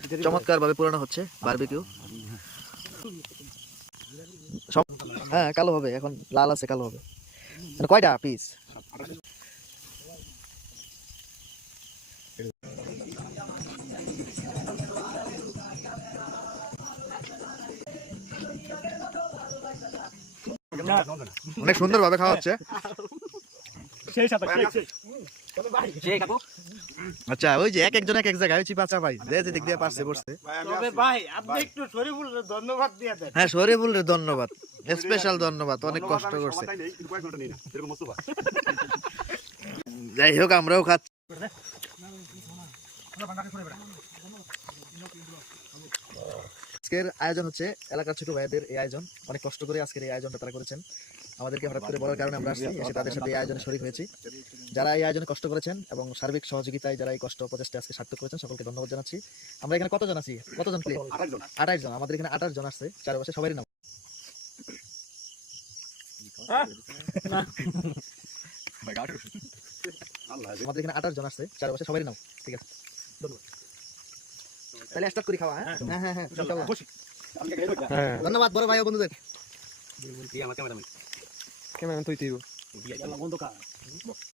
চমৎকার ভাবে পুরানো হচ্ছে বারবিকিউ। হ্যাঁ কালো হবে, এখন লাল আছে কালো হবে। কয়টা পিস? অনেক সুন্দর ভাবে খাওয়া হচ্ছে। আচ্ছা ওই যে এক একজন এক এক জায়গায় চিপাচা ভাই যে দিক দিয়ে পারছে বসছে। হ্যাঁ শরীফুলের ধন্যবাদ, স্পেশাল ধন্যবাদ, অনেক কষ্ট করছে। যাই হোক আমরাও খাচ্ছি। আজকের আয়োজন হচ্ছে এলাকার ছোট ভাইদের এই আয়োজন, অনেক কষ্ট করে আজকের এই আয়োজনটা তারা করেছেন। আমাদেরকে হঠাৎ করে বলার কারণে আমরা আসছি, এসে তাদের সাথে এই আয়োজনে শরীক হয়েছি। যারা এই আয়োজনে কষ্ট করেছেন এবং সার্বিক সহযোগিতায় যারা এই কষ্ট প্রচেষ্টা আজকে সার্থক করেছেন সকলকে ধন্যবাদ জানাচ্ছি। আমরা এখানে কতজন আছি? কতজন প্লেট? 28 জন। আমাদের এখানে 28 জন আসছে চারপাশে, সবারই নাম। আমাদের এখানে 28 জন আসছে চারপাশে, সবারই নাম। ঠিক আছে, ধন্যবাদ। তাহলে স্টার্ট করি খাওয়া। হ্যাঁ হ্যাঁ হ্যাঁ ধন্যবাদ বড় ভাই ও বন্ধুদের। ক্যামেরাম্যান তুই